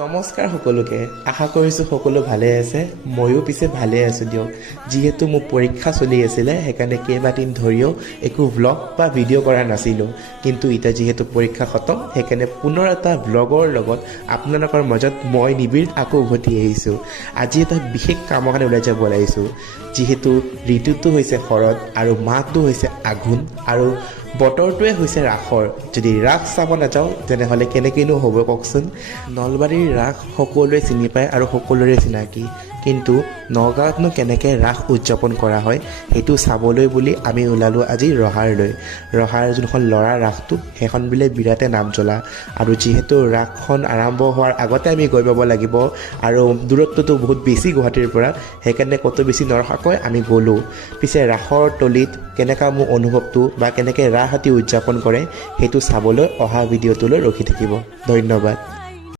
নমস্কাৰ সকলোকে আশা কৰিছোঁ সকলো ভালে আছে ময়ো পিছে ভালে আছোঁ দিয়ক যিহেতু মোৰ পৰীক্ষা চলি আছিলে সেইকাৰণে কেইবাদিন ধৰিও একো ভ্লগ বা ভিডিঅ' কৰা নাছিলোঁ কিন্তু এতিয়া যিহেতু পৰীক্ষা খতম সেইকাৰণে পুনৰ এটা ভ্লগৰ লগত আপোনালোকৰ মাজত মই নিবিড় আকৌ উভতি আহিছোঁ আজি এটা বিশেষ কামৰ কাৰণে ওলাই যাব ওলাইছোঁ যিহেতু ঋতুটো হৈছে শৰৎ আৰু মাহটো হৈছে আঘোণ আৰু বতৰটোৱে হৈছে ৰাসৰ যদি ৰাস চাব নাযাওঁ তেনেহ'লে কেনেকৈনো হ'ব কওকচোন নলবাৰীৰ ৰাস সকলোৱে চিনি পায় আৰু সকলোৰে চিনাকি কিন্তু নগাঁৱতনো কেনেকৈ ৰাস উদযাপন কৰা হয় সেইটো চাবলৈ বুলি আমি ওলালোঁ আজি ৰহাৰ যোনখন ল'ৰা ৰাসটো সেইখন বোলে বিৰাটে নাম জ্বলা আৰু যিহেতু ৰাসখন আৰম্ভ হোৱাৰ আগতে আমি গৈ পাব লাগিব আৰু দূৰত্বটো বহুত বেছি গুৱাহাটীৰ পৰা সেইকাৰণে ক'তো বেছি নৰখাকৈ আমি গ'লোঁ পিছে ৰাসৰ তলিত কেনেকুৱা মোৰ অনুভৱটো বা কেনেকৈ ৰাস ৰাতি উদযাপন কৰে সেইটো চাবলৈ অহা ভিডিঅ'টোলৈ ৰখি থাকিব ধন্যবাদ।